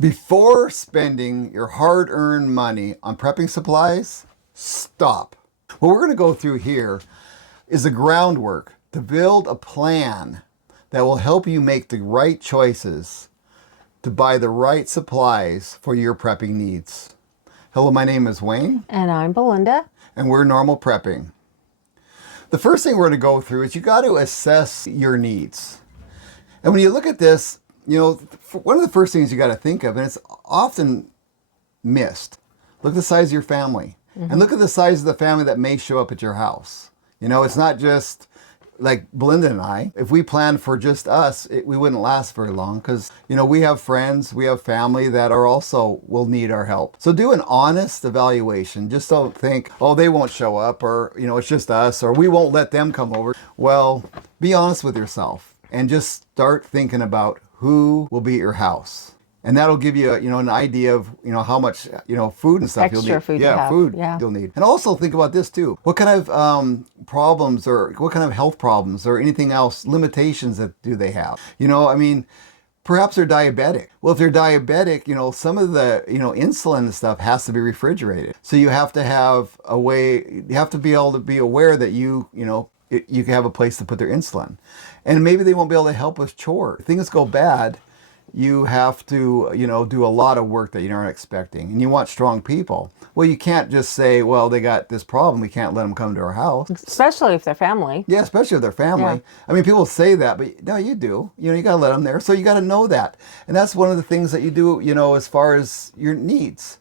Before spending your hard-earned money on prepping supplies, stop. What we're going to go through here is the groundwork to build a plan that will help you make the right choices to buy the right supplies for your prepping needs. Hello, my name is Wayne. And I'm Belinda. And we're Normal Prepping. The first thing we're going to go through is you got to assess your needs. And when you look at this, one of the first things you got to think of, and it's often missed, look at the size of your family. And look at the size of the family that may show up at your house. It's not just like Belinda and I. If we planned for just us, we wouldn't last very long because, we have friends, we have family that are also will need our help. So do an honest evaluation. Just don't think, oh, they won't show up, or, it's just us, or we won't let them come over. Well, be honest with yourself and just start thinking about who will be at your house. And that'll give you, an idea of, how much, food and stuff you'll need. Food You'll need. And also think about this too. What kind of problems or what kind of health problems or anything else, limitations that do they have? Perhaps they're diabetic. Well, if they're diabetic, some of the, insulin and stuff has to be refrigerated. So you have to have a way, you have to be able to be aware that you can have a place to put their insulin. And maybe they won't be able to help with chores. If things go bad, you have to, do a lot of work that you aren't expecting. And you want strong people. Well, you can't just say, well, they got this problem, we can't let them come to our house. Especially if they're family. Yeah, especially if they're family. Yeah. People say that, but no, you do. You got to let them there. So you got to know that. And that's one of the things that you do, as far as your needs.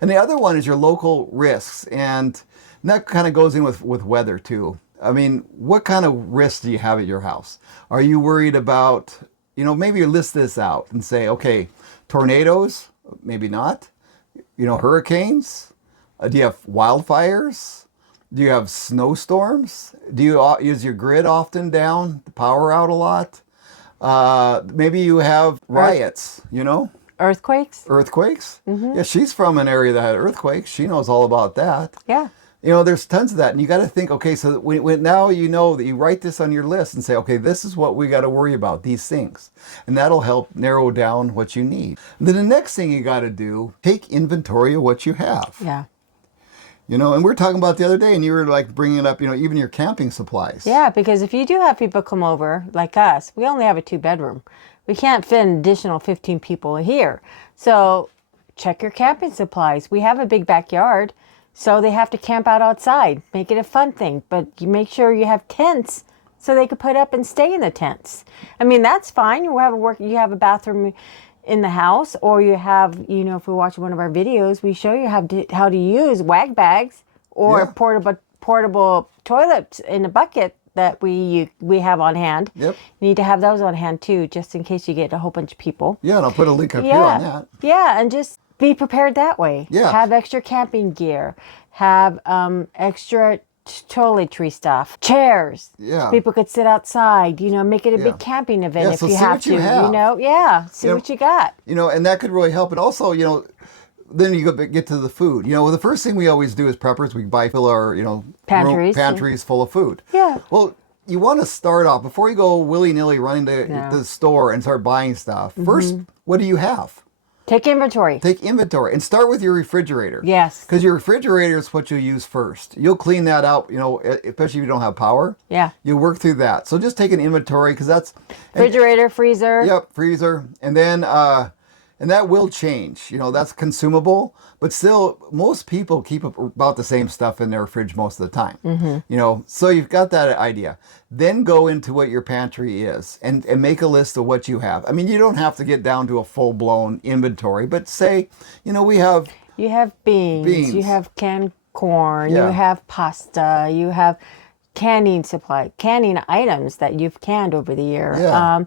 And the other one is your local risks. And that kind of goes in with weather too. What kind of risks do you have at your house? Are you worried about, maybe you list this out and say, okay, tornadoes, maybe not. Hurricanes. Do you have wildfires? Do you have snowstorms? Do you use your grid often down, the power out a lot? Maybe you have riots, Earthquakes? Earthquakes? Mm-hmm. Yeah, she's from an area that had earthquakes. She knows all about that. Yeah. There's tons of that. And you got to think, okay, so when now that you write this on your list and say, okay, this is what we got to worry about, these things. And that'll help narrow down what you need. And then the next thing you got to do, take inventory of what you have. Yeah. And we were talking about the other day, and you were like bringing up, even your camping supplies. Yeah, because if you do have people come over, like us, we only have a 2-bedroom. We can't fit an additional 15 people here. So check your camping supplies. We have a big backyard. So they have to camp out outside, make it a fun thing. But you make sure you have tents so they could put up and stay in the tents. That's fine. You have a bathroom in the house, or you have, if we watch one of our videos, we show you how to use wag bags or portable toilets in a bucket that we have on hand. Yep. You need to have those on hand too, just in case you get a whole bunch of people. Yeah, and I'll put a link up here on that. Yeah, and just be prepared that way. Yeah. Have extra camping gear. Have extra toiletry stuff. Chairs. Yeah. People could sit outside. Make it a big camping event if you have to. Yeah. See what you got. And that could really help. And also, then you get to the food. The first thing we always do as preppers, we fill our, pantries full of food. Yeah. Well, you want to start off, before you go willy-nilly running to the store and start buying stuff, first, what do you have? Take inventory. And start with your refrigerator. Yes. Because your refrigerator is what you'll use first. You'll clean that out, especially if you don't have power. Yeah. You'll work through that. So just take an inventory, because that's... Refrigerator, freezer. Yep, freezer. And then... and that will change. That's consumable. But still, most people keep about the same stuff in their fridge most of the time. Mm-hmm. So you've got that idea. Then go into what your pantry is and make a list of what you have. You don't have to get down to a full-blown inventory, but say, we have... You have beans. You have canned corn. Yeah. You have pasta. You have canning items that you've canned over the year. Yeah.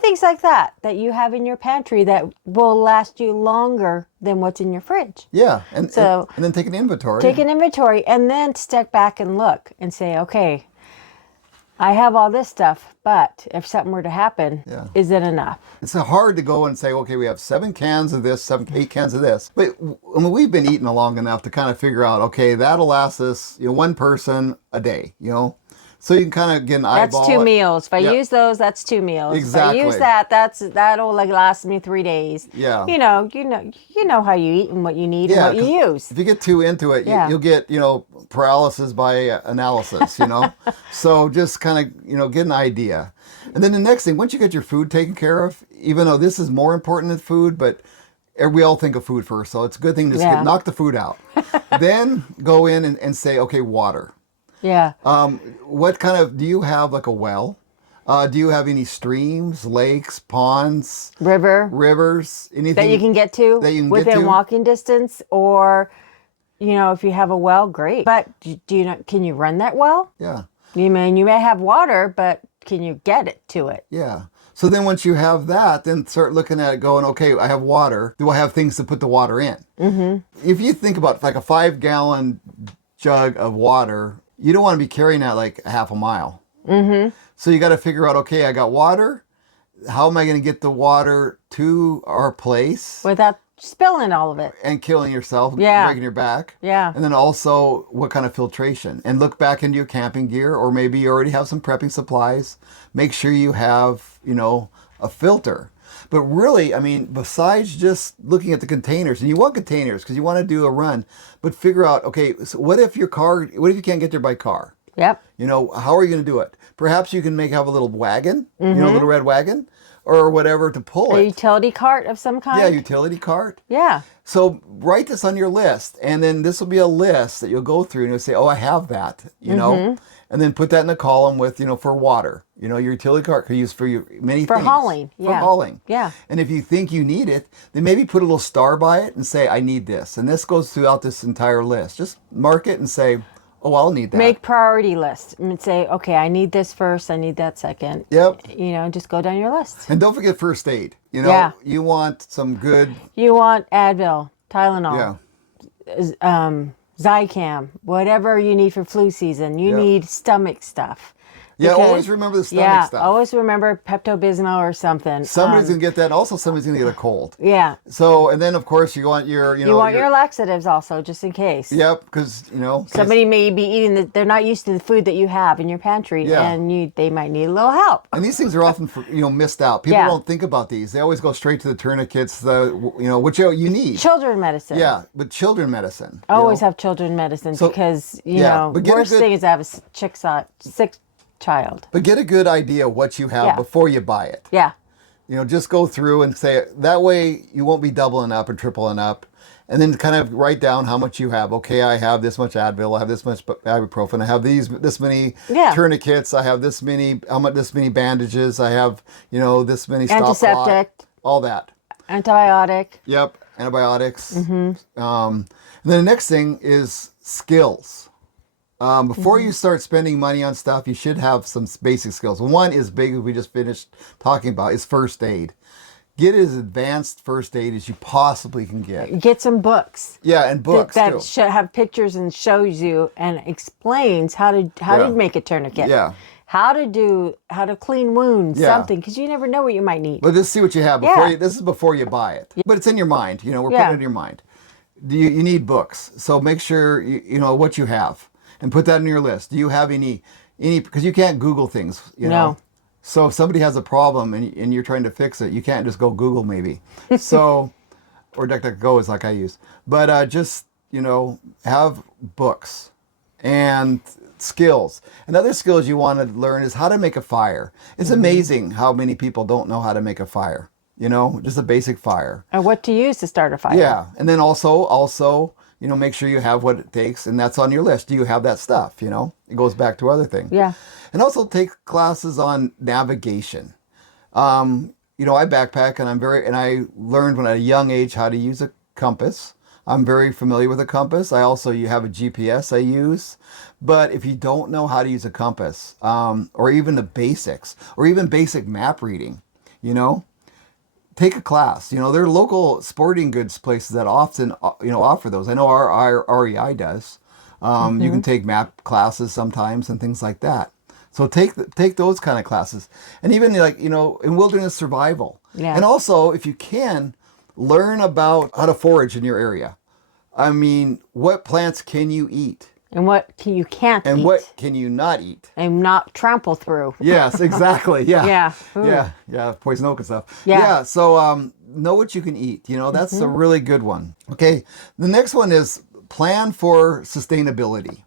Things like that you have in your pantry that will last you longer than what's in your fridge. Yeah. And then take an inventory. And then step back and look and say, okay, I have all this stuff, but if something were to happen, is it enough? It's hard to go and say, okay, we have 8 cans of this. But we've been eating long enough to kind of figure out, okay, that'll last us, one person a day, So you can kind of get an eyeball. That's 2 meals. If I Yep. use those, that's 2 meals. Exactly. If I use that'll like last me 3 days. Yeah. You know how you eat and what you need and what you 'cause use. if you get too into it, Yeah. you'll get, paralysis by analysis, So just kind of, get an idea. And then the next thing, once you get your food taken care of, even though this is more important than food, but we all think of food first, so it's a good thing to Yeah. knock the food out. Then go in and say, okay, water. Yeah. What kind of, do you have like a well? Do you have any streams, lakes, ponds, rivers, anything that you can get to that you can within get to? walking distance, or if you have a well, great. But can you run that well? Yeah. You may have water, but can you get it to it? Yeah. So then once you have that, then start looking at it going, okay, I have water. Do I have things to put the water in? Mm-hmm. If you think about like a 5-gallon jug of water, you don't want to be carrying that like a half a mile. Mm-hmm. So you got to figure out, okay, I got water. How am I going to get the water to our place? Without spilling all of it. And killing yourself, Yeah. breaking your back. Yeah. And then also what kind of filtration. And look back into your camping gear, or maybe you already have some prepping supplies. Make sure you have, a filter. But really, I mean, besides just looking at the containers, and you want containers because you want to do a run, but figure out, okay, so what if you can't get there by car? Yep. How are you going to do it? Perhaps you can have a little wagon, a little red wagon, or whatever to pull A it. utility cart of some kind? Yeah, utility cart. Yeah. So write this on your list, and then this will be a list that you'll go through, and you'll say, oh, I have that, and then put that in a column with, for water. Your utility cart could use for many things. For hauling. For hauling. Yeah. And if you think you need it, then maybe put a little star by it and say, I need this. And this goes throughout this entire list. Just mark it and say, oh, I'll need that. Make priority lists and say, okay, I need this first, I need that second. Yep. Just go down your list. And don't forget first aid. Yeah. You want some good... You want Advil, Tylenol, Yeah. Zicam, whatever you need for flu season. You need stomach stuff. Yeah, always remember the stomach stuff. Always remember Pepto-Bismol or something. Somebody's going to get that. Also, somebody's going to get a cold. Yeah. So, and then, of course, you want your, You want your laxatives also, just in case. Yep, because, Somebody may be eating, they're not used to the food that you have in your pantry, Yeah. and they might need a little help. And these things are often, missed out. People Yeah. don't think about these. They always go straight to the tourniquets, which you need. Children medicine. Yeah, but children medicine. Always have children medicine because, but get a worst good- thing is to have a sick child. But get a good idea of what you have before you buy it. Yeah. Just go through and say, that way you won't be doubling up and tripling up. And then kind of write down how much you have. Okay, I have this much Advil, I have this much ibuprofen, I have this many tourniquets, I have this many bandages, I have, this many stopwatch. Antiseptic. All that. Antibiotic. Yep, antibiotics. And then the next thing is skills. Before you start spending money on stuff, you should have some basic skills. One is big, as we just finished talking about, is first aid. Get as advanced first aid as you possibly can get. Get some books. Yeah, and books that too. have pictures and shows you and explains how to make a tourniquet. Yeah. How to clean wounds, Yeah. something, because you never know what you might need. But just see what you have before Yeah. this is before you buy it. But it's in your mind. We're putting it in your mind. You need books, so make sure you know what you have and put that in your list. Do you have any because you can't Google things, know. No. So if somebody has a problem and you're trying to fix it, you can't just go Google maybe. So, or DuckDuckGo is like I use. But just, have books and skills. Another skills you want to learn is how to make a fire. It's amazing how many people don't know how to make a fire. Just a basic fire. And what to use to start a fire. Yeah. And then also, make sure you have what it takes, and that's on your list. Do you have that stuff? It goes back to other things. Yeah. And also take classes on navigation. I backpack, and I learned when at a young age how to use a compass. I'm very familiar with a compass. You have a GPS I use. But if you don't know how to use a compass, or even the basics, or even basic map reading, take a class. There are local sporting goods places that often, offer those. I know our REI does. You can take map classes sometimes and things like that. So take those kind of classes. And even in wilderness survival. Yeah. And also, if you can, learn about how to forage in your area. I mean, what plants can you eat? And what you can't and eat. what can you not eat. And not trample through. Yes, exactly. Yeah. Yeah. Ooh. Yeah. Poison oak and stuff. Yeah. So know what you can eat. You know, that's a really good one. Okay. The next one is plan for sustainability.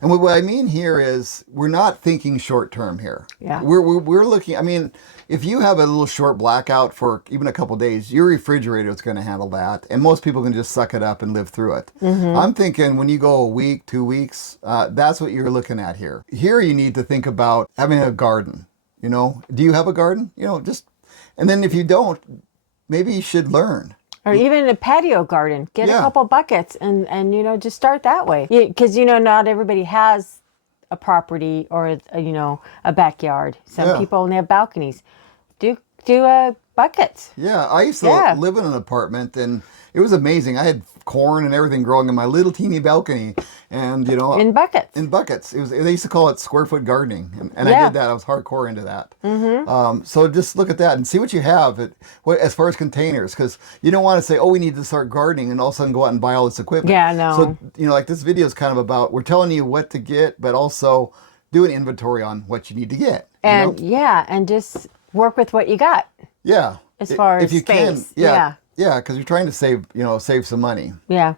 And what I mean here is we're not thinking short term here. Yeah. We're looking, I mean, if you have a little short blackout for even a couple days, your refrigerator is going to handle that. And most people can just suck it up and live through it. I'm thinking when you go a week, 2 weeks, that's what you're looking at here. Here you need to think about having a garden. You know, do you have a garden? You know, just, and then if you don't, maybe you should learn. Or even a patio garden. Get a couple buckets and you know, just start that way. Because, you know, not everybody has a property or, a backyard. Some people only have balconies. Do buckets. Yeah, I used to live in an apartment and it was amazing. I had corn and everything growing in my little teeny balcony, and in buckets. In buckets. They used to call it square foot gardening, and I did that. I was hardcore into that. So just look at that and see what you have as far as containers, because you don't want to say, oh, we need to start gardening, and all of a sudden go out and buy all this equipment. Yeah, no. So like this video is kind of about, we're telling you what to get, but also do an inventory on what you need to get. And and just work with what you got. Yeah. As far as if you space. can, yeah, because you're trying to save some money. Yeah.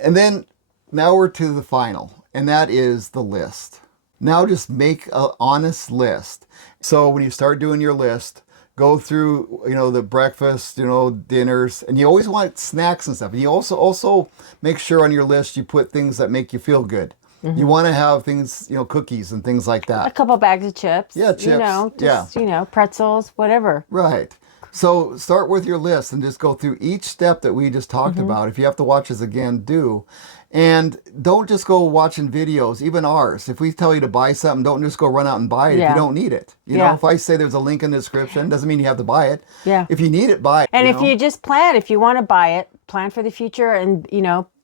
And then now we're to the final, and that is the list. Now just make an honest list. So when you start doing your list, go through, the breakfast, dinners, and you always want snacks and stuff. And you also make sure on your list you put things that make you feel good. You want to have things, cookies and things like that. A couple bags of chips. Yeah, chips. Pretzels, whatever. Right. So start with your list and just go through each step that we just talked about. If you have to watch this again, do. And don't just go watching videos, even ours. If we tell you to buy something, don't just go run out and buy it if you don't need it. You know, if I say there's a link in the description, doesn't mean you have to buy it. Yeah. If you need it, buy it. And if you just plan, if you want to buy it, plan for the future and,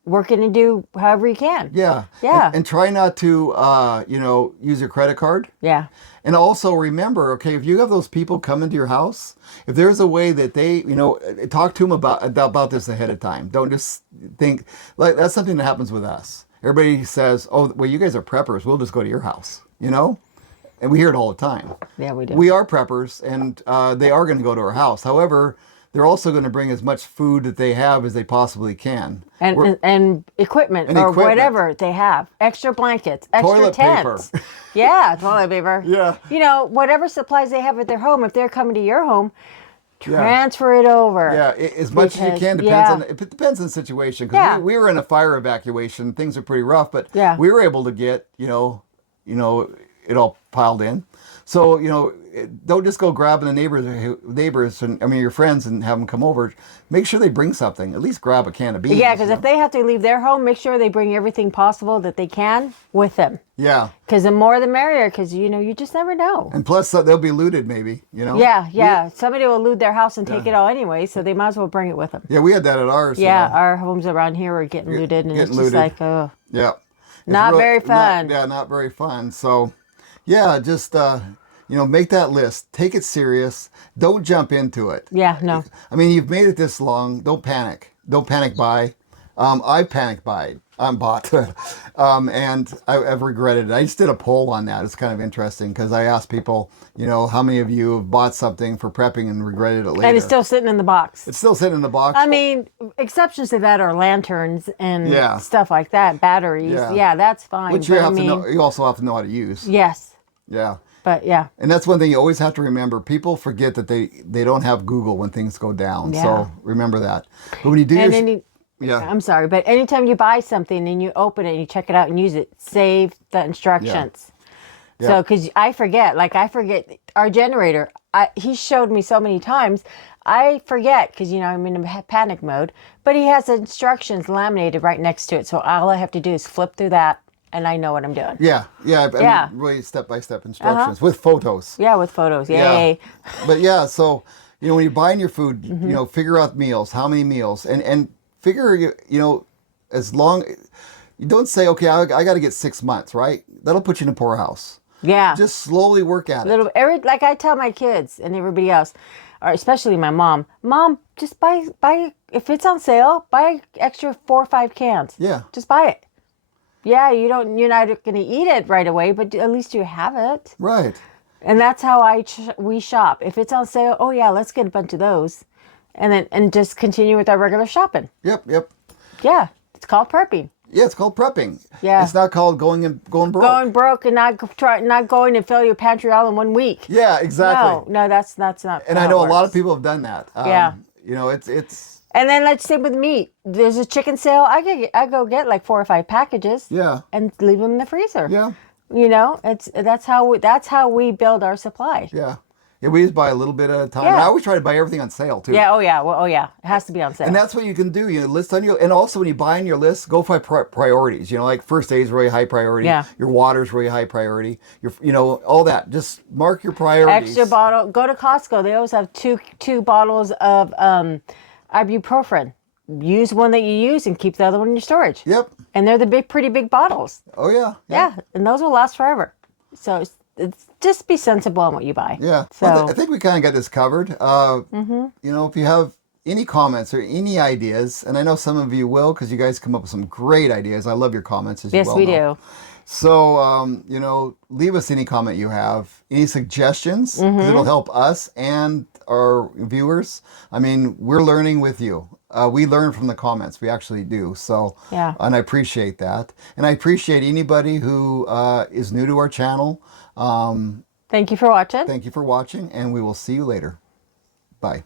work it and do however you can. Yeah. Yeah. And try not to, use your credit card. Yeah. And also remember, okay, if you have those people come into your house, if there's a way that they, talk to them about this ahead of time. Don't just think, like, that's something that happens with us. Everybody says, oh, well, you guys are preppers. We'll just go to your house, And we hear it all the time. Yeah, we do. We are preppers, and they are going to go to our house. However, they're also going to bring as much food that they have as they possibly can. And equipment or whatever they have. Extra blankets, extra toilet tents. paper. Yeah, toilet paper. Yeah. Whatever supplies they have at their home, if they're coming to your home, transfer it over. Yeah, as much as you can. It depends on the situation. Because we were in a fire evacuation. Things are pretty rough, but we were able to get, it all piled in. So, don't just go grabbing the neighbors and your friends and have them come over. Make sure they bring something. At least grab a can of beans. Yeah, because if they have to leave their home, make sure they bring everything possible that they can with them. Yeah. Because the more the merrier, because, you just never know. And plus, they'll be looted maybe, Yeah. Somebody will loot their house and take it all anyway, so they might as well bring it with them. Yeah, we had that at ours. Yeah, our homes around here were getting looted, and it's just like, oh. Yeah. Not very fun. Not very fun. So, yeah, just... make that list. Take it serious. Don't jump into it. Yeah, no. I mean, you've made it this long. Don't panic. Don't panic buy. I've panic bought. And I've regretted it. I just did a poll on that. It's kind of interesting because I asked people, how many of you have bought something for prepping and regretted it later? And it's still sitting in the box. It's still sitting in the box. I mean, exceptions to that are lanterns and stuff like that, batteries. Yeah, that's fine. Which you also have to know how to use. Yes. Yeah. But yeah. And that's one thing you always have to remember. People forget that they don't have Google when things go down. Yeah. So remember that. But when you do I'm sorry, but anytime you buy something and you open it and you check it out and use it, save the instructions. Yeah. So, because I forget our generator. He showed me so many times. I forget because, I'm in a panic mode. But he has the instructions laminated right next to it. So all I have to do is flip through that. And I know what I'm doing. Yeah. I mean, really step-by-step instructions with photos. Yeah, with photos. Yay. But so, when you're buying your food, figure out meals, how many meals, and figure, as long, you don't say, okay, I got to get 6 months, right? That'll put you in a poorhouse. Yeah. Just slowly work at it. Like I tell my kids and everybody else, or especially my mom, just buy, if it's on sale, buy extra 4 or 5 cans. Yeah. Just buy it. Yeah, you're not going to eat it right away, but at least you have it. Right. And that's how we shop. If it's on sale, oh yeah, let's get a bunch of those, and just continue with our regular shopping. Yep. Yep. Yeah, it's called prepping. Yeah, it's called prepping. Yeah. It's not called going broke. Going broke and not going to fill your pantry all in 1 week. Yeah, exactly. No, that's not. And I know a lot of people have done that. Yeah. You know, it's. And then let's say with meat, there's a chicken sale. I go get like 4 or 5 packages. Yeah. And leave them in the freezer. Yeah. You know, that's how we build our supply. Yeah. Yeah, we just buy a little bit at a time. Yeah. And I always try to buy everything on sale too. Yeah. Oh yeah. Well, oh yeah. It has to be on sale. And that's what you can do. You know, list on your, and also when you buy on your list, go for priorities. You know, like first aid is really high priority. Yeah. Your water's really high priority. You know, all that. Just mark your priorities. Extra bottle. Go to Costco. They always have two bottles of ibuprofen. Use one that you use and keep the other one in your storage. Yep. And they're the pretty big bottles. Oh yeah. Yeah, and those will last forever. So it's just be sensible on what you buy. Yeah. So Well, I think we kind of got this covered. You know, if you have any comments or any ideas, and I know some of you will, because you guys come up with some great ideas. I love your comments, as you yes, well we know. do. So, you know, leave us any comment you have, any suggestions, 'cause it'll help us and our viewers. I mean, we're learning with you. We learn from the comments. We actually do. So, Yeah. and I appreciate that. And I appreciate anybody who is new to our channel. Thank you for watching. Thank you for watching, and we will see you later. Bye.